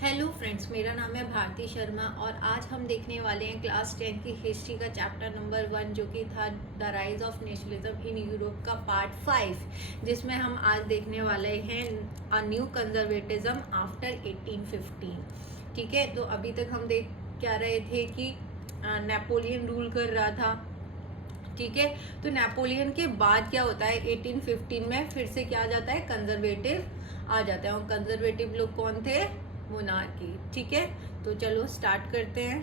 Hello friends, मेरा नाम है भारती शर्मा और आज हम देखने वाले हैं क्लास 10 की हिस्ट्री का चैप्टर नंबर 1 जो कि था the rise of nationalism in Europe का पार्ट 5, जिसमें हम आज देखने वाले हैं अ न्यू कंजर्वेटिज्म आफ्टर 1815। ठीक है, तो अभी तक हम देख क्या रहे थे कि नेपोलियन रूल कर रहा था। ठीक है, तो नेपोलियन के बाद क्या होता है 1815 में फिर से क्या आ जाता है, कंजर्वेटिव आ जाता है। और कंजर्वेटिव लोग कौन थे, मोनार्की। ठीक है, तो चलो स्टार्ट करते हैं।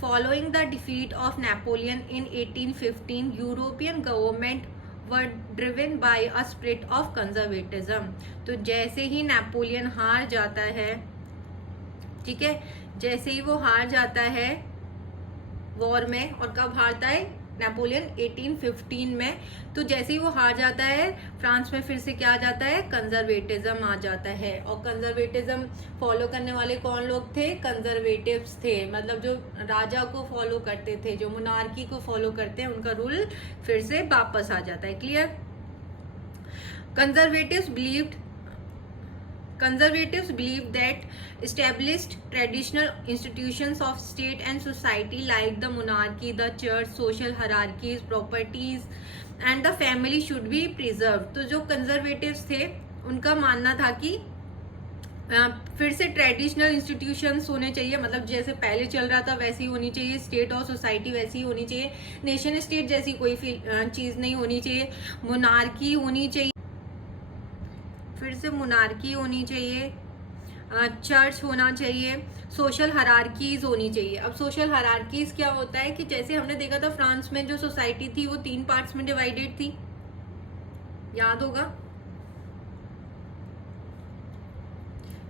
Following the defeat of Napoleon in 1815 European government were driven by a spirit of conservatism. तो जैसे ही नेपोलियन हार जाता है, ठीक है, जैसे ही वो हार जाता है वॉर में, और कब हारता है नेपोलियन 1815 में, तो जैसे ही वो हार जाता है फ्रांस में फिर से क्या आ जाता है, कंजर्वेटिज्म आ जाता है। और कंजर्वेटिज्म फॉलो करने वाले कौन लोग थे, कंजर्वेटिव्स थे, मतलब जो राजा को फॉलो करते थे, जो मोनार्की को फॉलो करते हैं, उनका रूल फिर से वापस आ जाता है। Clear. Conservatives believe that established traditional institutions of state and society like the monarchy, the church, social hierarchies, properties and the family should be preserved। तो जो conservatives थे उनका मानना था कि फिर से ट्रेडिशनल इंस्टीट्यूशंस होने चाहिए, मतलब जैसे पहले चल रहा था वैसी होनी चाहिए, स्टेट और सोसाइटी वैसी होनी चाहिए, नेशन स्टेट जैसी कोई चीज़ नहीं होनी चाहिए, मोनार्की होनी चाहिए, फिर से मोनार्की होनी चाहिए, चर्च होना चाहिए, सोशल हायरार्कीज होनी चाहिए। अब सोशल हायरार्कीज क्या होता है कि जैसे हमने देखा था फ्रांस में जो सोसाइटी थी वो 3 पार्ट्स में डिवाइडेड थी, याद होगा।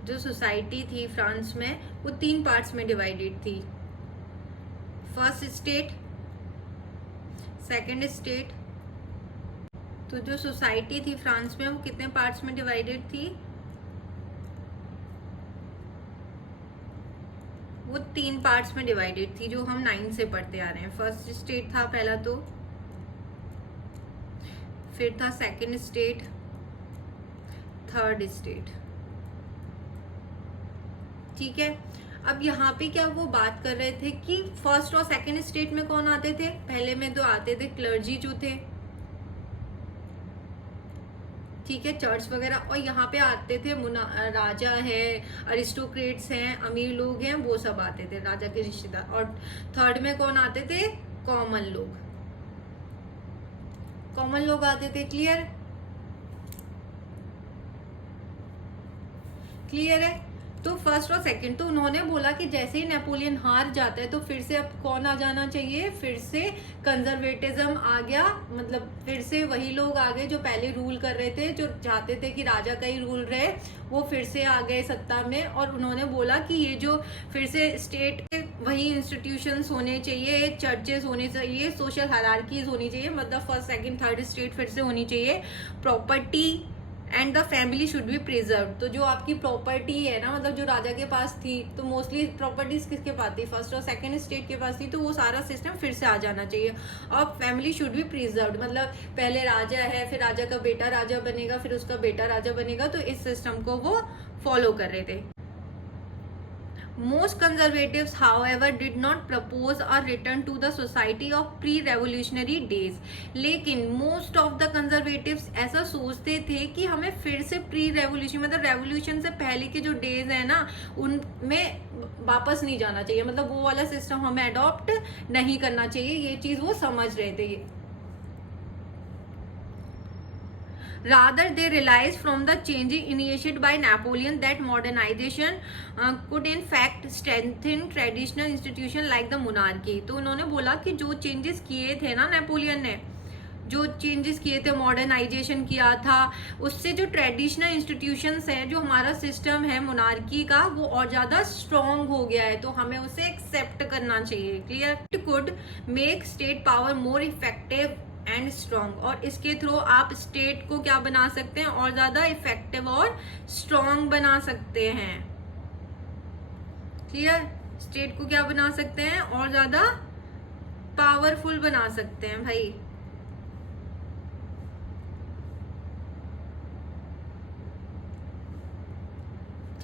जो सोसाइटी थी फ्रांस में वो 3 पार्ट्स में डिवाइडेड थी, फर्स्ट स्टेट, सेकंड स्टेट। तो जो सोसाइटी थी फ्रांस में वो कितने पार्ट्स में डिवाइडेड थी, वो 3 पार्ट्स में डिवाइडेड थी, जो हम 9 से पढ़ते आ रहे हैं। फर्स्ट स्टेट था पहला, तो फिर था सेकंड स्टेट, थर्ड स्टेट। ठीक है, अब यहाँ पे क्या वो बात कर रहे थे कि फर्स्ट और सेकंड स्टेट में कौन आते थे, पहले में तो आते थे क्लर्जी जो थे, ठीक है, चर्च वगैरह, और यहाँ पे आते थे राजा है, अरिस्टोक्रेट्स हैं, अमीर लोग हैं, वो सब आते थे, राजा के रिश्तेदार। और थर्ड में कौन आते थे, कॉमन लोग, कॉमन लोग आते थे। क्लियर, क्लियर है। तो फर्स्ट और सेकंड, तो उन्होंने बोला कि जैसे ही नेपोलियन हार जाता है तो फिर से अब कौन आ जाना चाहिए, फिर से कंजर्वेटिज्म आ गया, मतलब फिर से वही लोग आ गए जो पहले रूल कर रहे थे, जो चाहते थे कि राजा का ही रूल रहे, वो फिर से आ गए सत्ता में। और उन्होंने बोला कि ये जो फिर से स्टेट के वही इंस्टीट्यूशंस होने चाहिए, चर्चेस होने चाहिए, सोशल हायरार्कीज होनी चाहिए, मतलब फर्स्ट सेकंड थर्ड स्टेट फिर से होनी चाहिए, property and the family should be preserve. तो जो आपकी प्रॉपर्टी है ना, मतलब जो राजा के पास थी, तो मोस्टली प्रॉपर्टीज किसके पास थी, फर्स्ट और सेकंड स्टेट के पास थी, तो वो सारा सिस्टम फिर से आ जाना चाहिए। और फैमिली शुड बी प्रिजर्व, मतलब पहले राजा है, फिर राजा का बेटा राजा बनेगा, फिर उसका बेटा राजा बनेगा, तो इस सिस्टम को वो फॉलो कर रहे थे। Most conservatives, however, did not propose a return to the society of pre-revolutionary days. लेकिन most of the conservatives ऐसा सोचते थे कि हमें फिर से प्री रेवोल्यूशन, मतलब रेवोल्यूशन से पहले के जो डेज है ना, उनमें वापस नहीं जाना चाहिए, मतलब वो वाला सिस्टम हमें अडॉप्ट नहीं करना चाहिए, ये चीज वो समझ रहे थे। Rather, they realized from the changes initiated by Napoleon that modernization could in fact strengthen traditional institutions like the monarchy। तो उन्होंने बोला कि जो चेंजेस किए थे ना नेपोलियन ने, जो चेंजेस किए थे, मॉडर्नाइजेशन किया था, उससे जो ट्रेडिशनल इंस्टीट्यूशंस हैं, जो हमारा सिस्टम है मोनार्की का, वो और ज़्यादा स्ट्रॉन्ग हो गया है, तो हमें उसे एक्सेप्ट करना चाहिए। Clear. It could make state power more effective and strong, और इसके थ्रू आप स्टेट को क्या बना सकते हैं, और ज़्यादा इफेक्टिव और स्ट्रॉन्ग बना सकते हैं। क्लियर, स्टेट को क्या बना सकते हैं, और ज़्यादा पावरफुल बना सकते हैं भाई।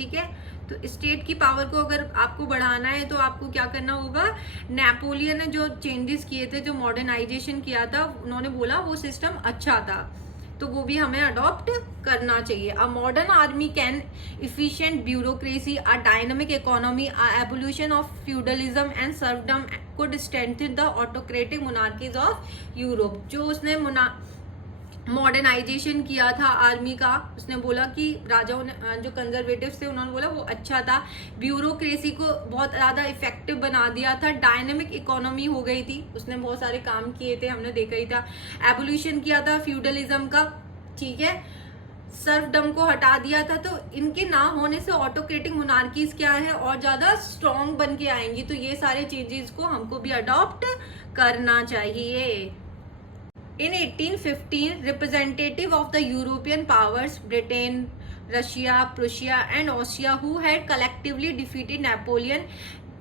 ठीक है। तो स्टेट की पावर को अगर आपको बढ़ाना है तो आपको क्या करना होगा, नेपोलियन ने जो चेंजेस किए थे, जो मॉडर्नाइजेशन किया था, उन्होंने बोला वो सिस्टम अच्छा था, तो वो भी हमें अडॉप्ट करना चाहिए। A modern army can efficient bureaucracy, a dynamic economy, a evolution of feudalism and serfdom could strengthen the autocratic monarchies of Europe। जो उसने मॉडर्नाइजेशन किया था आर्मी का, उसने बोला कि राजाओं ने, जो कंजर्वेटिव्स थे, उन्होंने बोला वो अच्छा था, ब्यूरोक्रेसी को बहुत ज़्यादा इफेक्टिव बना दिया था, डायनेमिक इकोनॉमी हो गई थी, उसने बहुत सारे काम किए थे, हमने देखा ही था, एवोल्यूशन किया था फ्यूडलिज्म का, ठीक है, सर्फडम को हटा दिया था। तो इनके ना होने से ऑटोक्रेटिक मोनार्कीज क्या है, और ज़्यादा स्ट्रॉन्ग बन के आएंगी। तो ये सारे चेंजेस को हमको भी अडॉप्ट करना चाहिए। In 1815, representative of the European powers, Britain, Russia, Prussia, and Austria, who had collectively defeated Napoleon,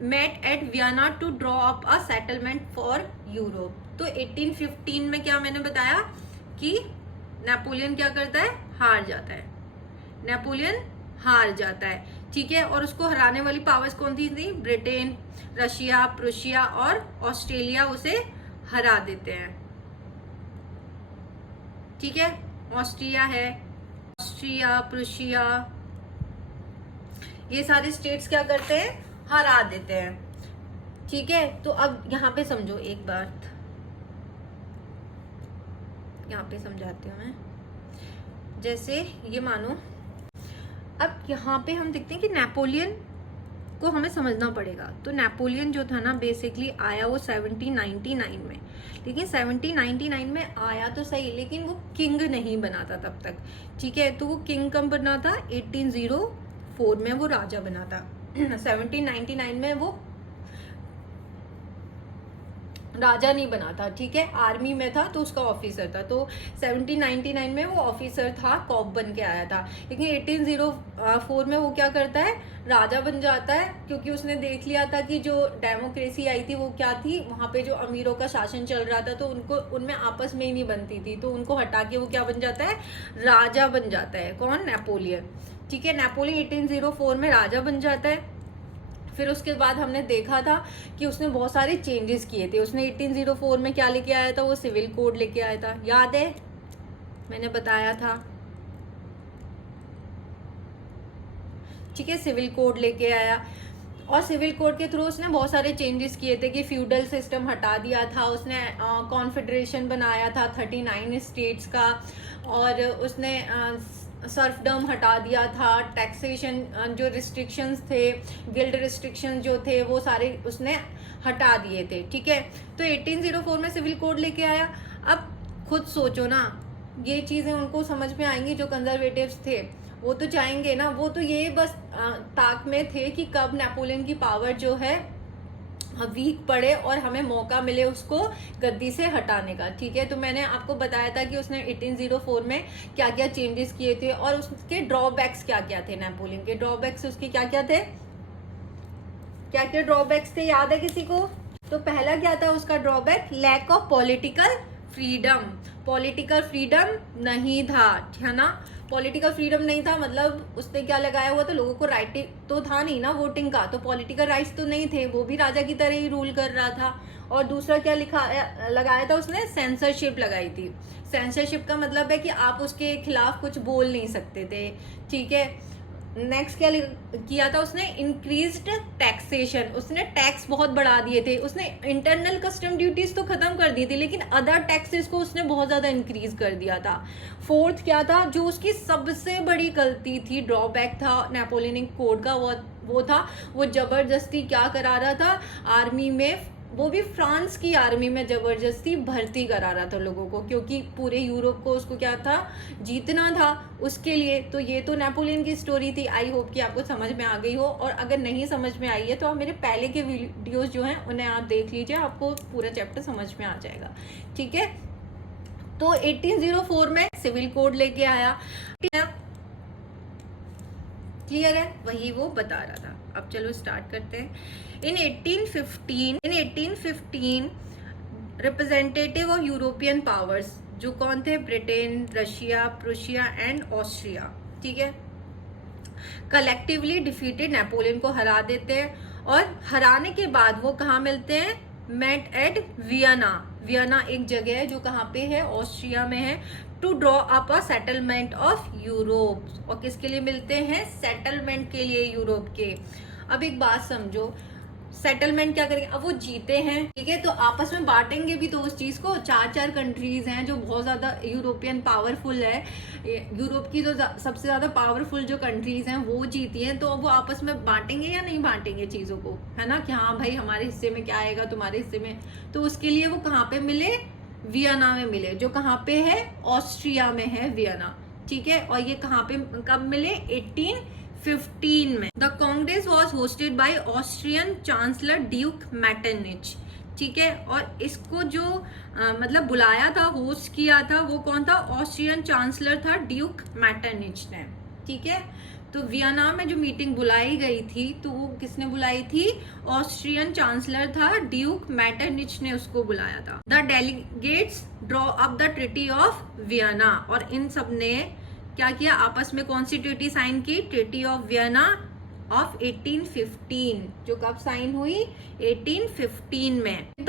met at Vienna to draw up a settlement for Europe। तो 1815 में क्या मैंने बताया कि नेपोलियन क्या करता है, हार जाता है, नेपोलियन हार जाता है, ठीक है। और उसको हराने वाली पावर्स कौन थी? ब्रिटेन, रशिया, प्रुशिया और ऑस्ट्रेलिया उसे हरा देते हैं, ठीक है। ऑस्ट्रिया है, ऑस्ट्रिया, प्रुशिया, ये सारे स्टेट्स क्या करते हैं, हरा देते हैं, ठीक है। तो अब यहाँ पे समझो एक बात, यहाँ पे समझाती हूँ मैं। जैसे ये मानो, अब यहाँ पे हम देखते हैं कि नेपोलियन को हमें समझना पड़ेगा। तो नेपोलियन जो था ना, बेसिकली आया वो 1799 में, लेकिन 1799 में आया तो सही, लेकिन वो किंग नहीं बना था तब तक, ठीक है। तो वो किंग कब बना था? 1804 में वो राजा बना था। 1799 में वो राजा नहीं बना था, ठीक है, आर्मी में था तो उसका ऑफिसर था। तो 1799 में वो ऑफिसर था, कॉप बन के आया था। लेकिन 1804 में वो क्या करता है, राजा बन जाता है, क्योंकि उसने देख लिया था कि जो डेमोक्रेसी आई थी वो क्या थी, वहाँ पे जो अमीरों का शासन चल रहा था, तो उनको उनमें आपस में ही नहीं बनती थी, तो उनको हटा के वो क्या बन जाता है, राजा बन जाता है। कौन? नेपोलियन, ठीक है। नेपोलियन 1804 में राजा बन जाता है। फिर उसके बाद हमने देखा था कि उसने बहुत सारे चेंजेस किए थे। उसने 1804 में क्या लेके आया था, वो सिविल कोड लेके आया था, याद है, मैंने बताया था, ठीक है, सिविल कोड लेके आया। और सिविल कोड के थ्रू उसने बहुत सारे चेंजेस किए थे कि फ्यूडल सिस्टम हटा दिया था, उसने कॉन्फेडरेशन बनाया था 39 स्टेट्स का, और उसने सर्फडम हटा दिया था, टैक्सेशन जो रिस्ट्रिक्शंस थे, गिल्ड रिस्ट्रिक्शंस जो थे, वो सारे उसने हटा दिए थे, ठीक है। तो 1804 में सिविल कोड लेके आया। अब खुद सोचो ना, ये चीज़ें उनको समझ में आएंगी, जो कंजर्वेटिव्स थे वो तो चाहेंगे ना, वो तो ये बस ताक में थे कि कब नेपोलियन की पावर जो है वीक पड़े और हमें मौका मिले उसको गद्दी से हटाने का, ठीक है। तो मैंने आपको बताया था कि उसने 1804 में क्या क्या चेंजेस किए थे और उसके ड्रॉबैक्स क्या क्या थे। नेपोलियन के ड्रॉबैक्स उसके क्या क्या थे, क्या क्या ड्रॉबैक्स थे, याद है किसी को? तो पहला क्या था उसका drawback? Lack of political freedom. Political freedom नहीं था, है ना, पॉलिटिकल फ्रीडम नहीं था, मतलब उसने क्या लगाया हुआ था, लोगों को राइट तो था नहीं ना वोटिंग का, तो पॉलिटिकल राइट्स तो नहीं थे, वो भी राजा की तरह ही रूल कर रहा था। और दूसरा क्या लगाया था उसने? सेंसरशिप लगाई थी। सेंसरशिप का मतलब है कि आप उसके खिलाफ कुछ बोल नहीं सकते थे, ठीक है। नेक्स्ट क्या किया था उसने? इंक्रीज्ड टैक्सेशन, उसने टैक्स बहुत बढ़ा दिए थे। उसने इंटरनल कस्टम ड्यूटीज तो खत्म कर दी थी, लेकिन अदर टैक्सेस को उसने बहुत ज्यादा इंक्रीज कर दिया था। फोर्थ क्या था, जो उसकी सबसे बड़ी गलती थी, ड्रॉबैक था नेपोलियनिक कोड का, वो था वो जबरदस्ती क्या करा रहा था, आर्मी में, वो भी फ्रांस की आर्मी में जबरदस्ती भर्ती करा रहा था लोगों को, क्योंकि पूरे यूरोप को उसको क्या था, जीतना था उसके लिए। तो ये तो नेपोलियन की स्टोरी थी। आई होप कि आपको समझ में आ गई हो, और अगर नहीं समझ में आई है तो आप मेरे पहले के वीडियोस जो हैं उन्हें आप देख लीजिए, आपको पूरा चैप्टर समझ में आ जाएगा, ठीक है। तो 1804 में सिविल कोड लेके आया, क्लियर है, वही वो बता रहा था। अब चलो स्टार्ट करते हैं। In 1815 representative of European powers, जो कौन थे? Britain, Russia, Prussia and Austria, ठीक है। कलेक्टिवली डिफीटेड, नेपोलियन को हरा देते हैं और हराने के बाद वो कहाँ मिलते हैं, मेट एट वियना। वियना एक जगह है जो कहाँ पे है, ऑस्ट्रिया में है, to draw up a settlement of Europe. और किसके लिए मिलते हैं, सेटलमेंट के लिए यूरोप के। अब एक बात समझो, सेटलमेंट क्या करेंगे, अब वो जीते हैं, ठीक है, तो आपस में बांटेंगे भी तो उस चीज को। चार चार कंट्रीज हैं जो बहुत ज्यादा यूरोपियन पावरफुल है, यूरोप की तो सबसे ज्यादा पावरफुल जो कंट्रीज हैं वो जीती हैं, तो वो आपस में बांटेंगे या नहीं बांटेंगे चीजों को, है ना, कि हाँ भाई हमारे हिस्से में क्या आएगा, तुम्हारे हिस्से में। तो उसके लिए वो कहाँ पे मिले, वियना में मिले, जो कहाँ पे है, ऑस्ट्रिया में है वियना, ठीक है। और ये कहाँ पे कब मिले, 1815 में। The congress was hosted by Austrian chancellor duke Metternich, ठीक है। और इसको जो मतलब बुलाया था, होस्ट किया था, वो कौन था, ऑस्ट्रियन चांसलर था ड्यूक मैटरनिच ने, ठीक है। तो वियना में जो मीटिंग बुलाई गई थी, तो वो किसने बुलाई थी, ऑस्ट्रियन चांसलर था ड्यूक मैटरनिच ने उसको बुलाया था। The delegates draw up the treaty of Vienna, और इन सब ने क्या किया, आपस में कौन सी ट्रीटी साइन की, ट्रीटी ऑफ वियना ऑफ 1815, जो कब साइन हुई, 1815 में। With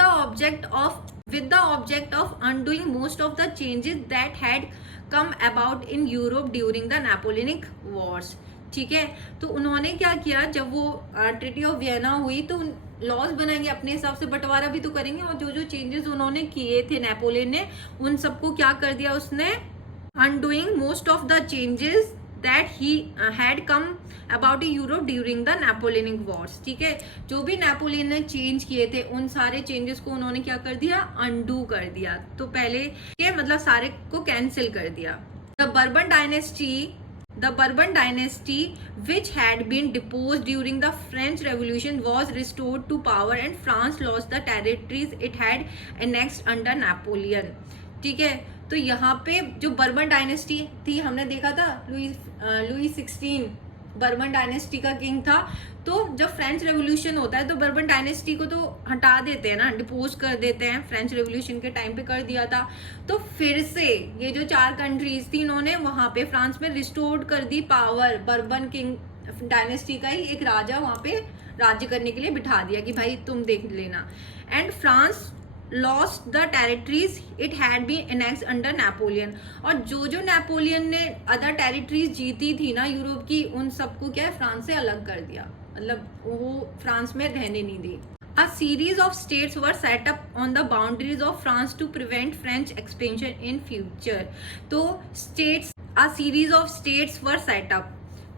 the object of undoing most of the changes that had come about in Europe during the Napoleonic Wars, ठीक है। तो उन्होंने क्या किया, जब वो ट्रीटी ऑफ वियना हुई तो लॉज बनाएंगे, अपने हिसाब से बंटवारा भी तो करेंगे, और जो जो चेंजेस उन्होंने किए थे नेपोलियन ने, उन सबको क्या कर दिया उसने, undoing most of the changes that he had come about Europe during the Napoleonic Wars, ठीक है। जो भी नेपोलियन ने चेंज किए थे उन सारे चेंजेस को उन्होंने क्या कर दिया, अनडू कर दिया, तो पहले के मतलब सारे को कैंसिल कर दिया। The Bourbon dynasty, which had been deposed during the French Revolution, was restored to power and France lost the territories it had annexed under Napoleon, ठीक है। तो यहाँ पे जो बर्बन डायनेस्टी थी, हमने देखा था लुई 16 बर्बन डायनेस्टी का किंग था। तो जब फ्रेंच रेवोल्यूशन होता है तो बर्बन डायनेस्टी को तो हटा देते हैं ना, डिपोज कर देते हैं, फ्रेंच रेवोल्यूशन के टाइम पे कर दिया था। तो फिर से ये जो चार कंट्रीज थी, इन्होंने वहां पे फ्रांस में रिस्टोर्ड कर the power, bourbon king dynasty का ही एक राजा वहां पे राज्य करने के लिए बिठा दिया कि भाई तुम देख लेना। And France lost the territories it had been annexed under Napoleon, और जो जो नेपोलियन ने अदर टेरिटरीज जीती थी ना यूरोप की, उन सबको क्या है, फ्रांस से अलग कर दिया, मतलब वो फ्रांस में रहने नहीं दी। A series of states were set up on the boundaries of France to prevent French expansion in future. तो a series of states were set up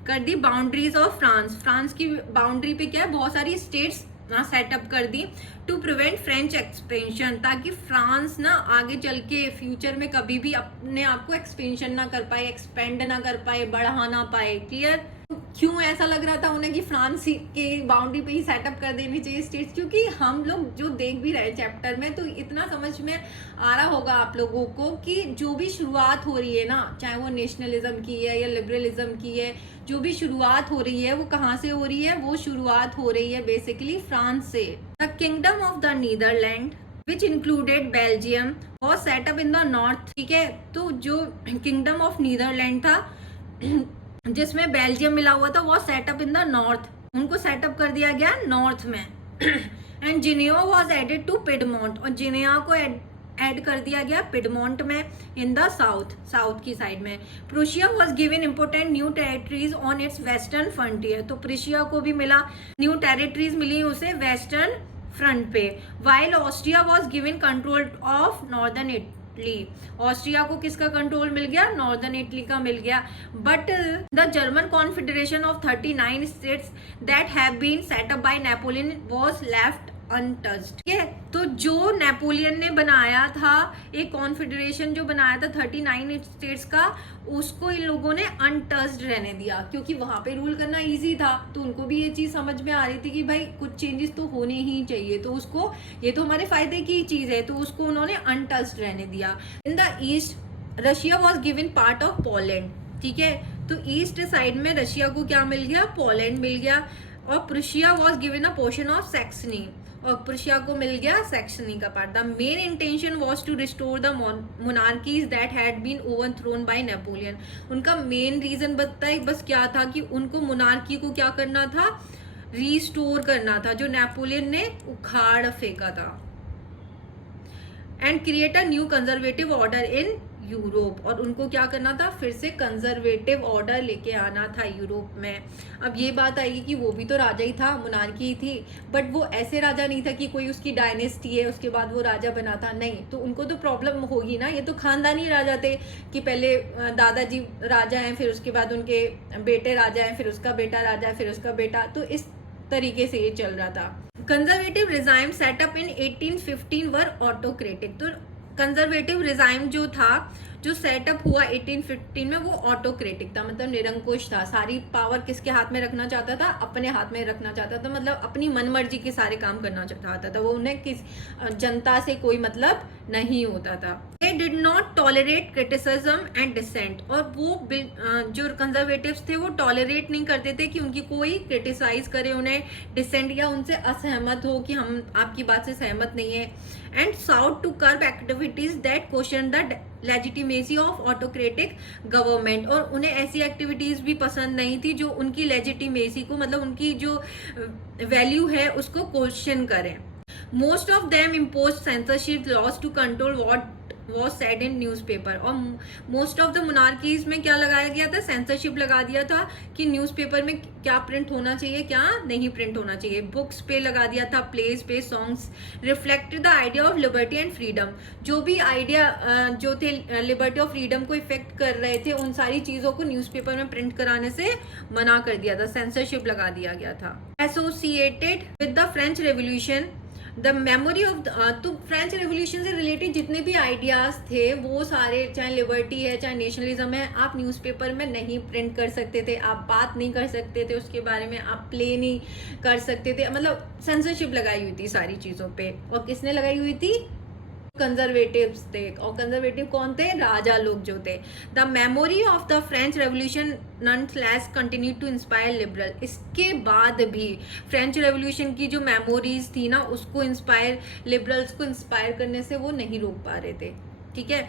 कर दी बाउंड्रीज ऑफ फ्रांस की बाउंड्री पे क्या है, बहुत सारी स्टेट्स ना सेटअप कर दी, टू प्रिवेंट फ्रेंच एक्सपेंशन, ताकि फ्रांस ना आगे चल के फ्यूचर में कभी भी अपने आप को एक्सपेंशन ना कर पाए, एक्सपेंड ना कर पाए, बढ़ा ना पाए। क्लियर। क्यों ऐसा लग रहा था उन्हें कि फ्रांस के बाउंड्री पे ही सेटअप कर देनी चाहिए स्टेट्स, क्योंकि हम लोग जो देख भी रहे चैप्टर में, तो इतना समझ में आ रहा होगा आप लोगों को कि जो भी शुरुआत हो रही है ना, चाहे वो नेशनलिज्म की है या लिबरलिज्म की है, जो भी शुरुआत हो रही है वो कहाँ से हो रही है, वो शुरुआत हो रही है बेसिकली फ्रांस से। The kingdom of the Netherland which included Belgium was set up in the north, ठीक है। तो जो किंगडम ऑफ नीदरलैंड था जिसमें बेल्जियम मिला हुआ था, वो सेटअप इन द नॉर्थ, उनको सेटअप कर दिया गया नॉर्थ में। And Geneva was added to Piedmont, और जिनेवा को ऐड कर दिया गया पिडमोंट में इन द साउथ की साइड में। Prussia was given important new territories on its western frontier, तो प्रूशिया को भी मिला, न्यू टेरिटरीज मिली उसे वेस्टर्न फ्रंट पे। While Austria was given control of northern Italy, Austria को किसका कंट्रोल मिल गया, नॉर्दर्न इटली का मिल गया। But the German confederation of 39 states that have been set up by Napoleon was left untouched, ठीक है। तो जो नेपोलियन ने बनाया था, एक कॉन्फेडरेशन जो बनाया था 39 स्टेट्स का, उसको इन लोगों ने अनटच्ड रहने दिया, क्योंकि वहां पे रूल करना इजी था। तो उनको भी ये चीज समझ में आ रही थी कि भाई कुछ चेंजेस तो होने ही चाहिए, तो उसको, ये तो हमारे फायदे की चीज है, तो उसको उन्होंने अनटच्ड रहने दिया। In the east Russia was given part of Poland, ठीक है। तो ईस्ट साइड में रशिया को क्या मिल गया, पोलैंड मिल गया। और Prussia was given a portion of Saxony, और प्रुशिया को मिल गया सैक्सनी का part. The main intention was to restore the monarchies that had been overthrown by Napoleon. उनका मेन रीजन बस क्या था कि उनको मोनार्की को क्या करना था, रिस्टोर करना था, जो नेपोलियन ने उखाड़ फेंका था। And create a new conservative order in Europe, और उनको क्या करना था, फिर से कंजर्वेटिव ऑर्डर लेके आना था यूरोप में। अब ये बात आएगी कि वो भी तो राजा ही था, मोनार्की ही थी, बट वो ऐसे राजा नहीं था कि कोई उसकी डायनेस्टी है उसके बाद वो राजा बना था, नहीं। तो उनको तो प्रॉब्लम होगी ना, ये तो खानदानी राजा थे कि पहले दादाजी राजा हैं, फिर उसके बाद उनके बेटे राजा हैं, फिर उसका बेटा राजा है, फिर उसका बेटा, तो इस तरीके से ये चल रहा था। कंजर्वेटिव रिजाइम सेटअप इन 1815 वर ऑटोक्रेटिक। तो कंजर्वेटिव रिजाइम जो था, जो सेटअप हुआ 1815 में, वो ऑटोक्रेटिक था, मतलब निरंकुश था। सारी पावर किसके हाथ में रखना चाहता था, अपने हाथ में रखना चाहता था, मतलब अपनी मनमर्जी के सारे काम करना चाहता था वो। उन्हें किस जनता से कोई मतलब नहीं होता था। They did not tolerate criticism and dissent, और वो जो कंजर्वेटिव्स थे वो टॉलरेट नहीं करते थे कि उनकी कोई क्रिटिसाइज करे, उन्हें डिसेंट या उनसे असहमत हो कि हम आपकी बात से सहमत नहीं है। And sought to curb activities that question the legitimacy of autocratic government, और उन्हें ऐसी एक्टिविटीज भी पसंद नहीं थी जो उनकी लेजिटिमेसी को, मतलब उनकी जो वैल्यू है उसको क्वेश्चन करें। Most of them impose censorship laws to control what was said in newspaper, और मोस्ट ऑफ द मोनार्कीज में क्या लगाया गया था, सेंसरशिप लगा दिया था कि न्यूज़पेपर में क्या प्रिंट होना चाहिए, क्या नहीं प्रिंट होना चाहिए। बुक्स पे लगा दिया था, प्लेस पे, songs reflected the idea of liberty and freedom. जो भी आइडिया जो थे लिबर्टी और फ्रीडम को इफेक्ट कर रहे थे, उन सारी चीजों को न्यूज़पेपर में प्रिंट कराने से मना कर दिया था, सेंसरशिप लगा दिया गया था। Associated with the French revolution the memory of, तो फ्रेंच रेवोल्यूशन से रिलेटेड जितने भी आइडियाज थे वो सारे, चाहे लिबर्टी है चाहे नेशनलिज्म है, आप न्यूज़पेपर में नहीं प्रिंट कर सकते थे, आप बात नहीं कर सकते थे उसके बारे में, आप प्ले नहीं कर सकते थे, मतलब सेंसरशिप लगाई हुई थी सारी चीजों पे। और किसने लगाई हुई थी, कंजर्वेटिव्स थे। और कंजर्वेटिव कौन थे, राजा लोग जो थे। The memory of the French revolution nonetheless continue to inspire liberal. इसके बाद भी फ्रेंच रेवोल्यूशन की जो मेमोरीज थी ना, उसको इंस्पायर, लिबरल्स को इंस्पायर करने से वो नहीं रोक पा रहे थे, ठीक है।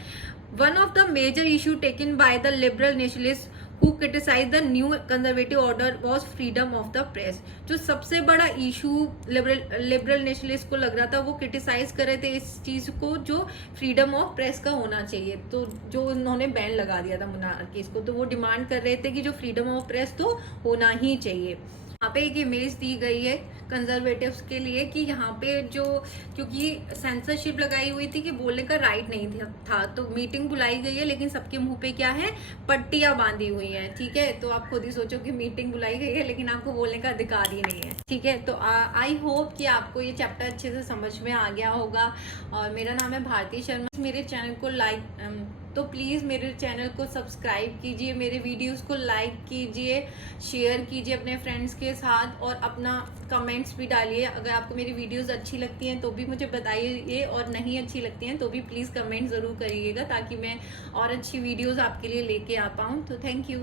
One of the major issue taken by the liberal nationalist who criticized the new conservative order was freedom of the press। जो सबसे बड़ा इशू लिबरल नेशनलिस्ट को लग रहा था, वो क्रिटिसाइज कर रहे थे इस चीज को, जो फ्रीडम ऑफ प्रेस का होना चाहिए। तो जो उन्होंने बैन लगा दिया था मोनार्कीज को, तो वो डिमांड कर रहे थे कि जो फ्रीडम ऑफ प्रेस तो होना ही चाहिए। यहाँ पे एक इमेज दी गई है कंजर्वेटिव्स के लिए कि यहाँ पे जो, क्योंकि सेंसरशिप लगाई हुई थी कि बोलने का राइट नहीं था, तो मीटिंग बुलाई गई है, लेकिन सबके मुंह पे क्या है, पट्टियां बांधी हुई हैं, ठीक है। तो आप खुद ही सोचो कि मीटिंग बुलाई गई है लेकिन आपको बोलने का अधिकार ही नहीं है, ठीक है। तो आई होप कि आपको ये चैप्टर अच्छे से समझ में आ गया होगा। और मेरा नाम है भारती शर्मा। मेरे चैनल को तो प्लीज़ मेरे चैनल को सब्सक्राइब कीजिए, मेरे वीडियोस को लाइक कीजिए, शेयर कीजिए अपने फ्रेंड्स के साथ, और अपना कमेंट्स भी डालिए। अगर आपको मेरी वीडियोस अच्छी लगती हैं तो भी मुझे बताइए, और नहीं अच्छी लगती हैं तो भी प्लीज़ कमेंट ज़रूर करिएगा, ताकि मैं और अच्छी वीडियोस आपके लिए लेके आ पाऊँ। तो थैंक यू।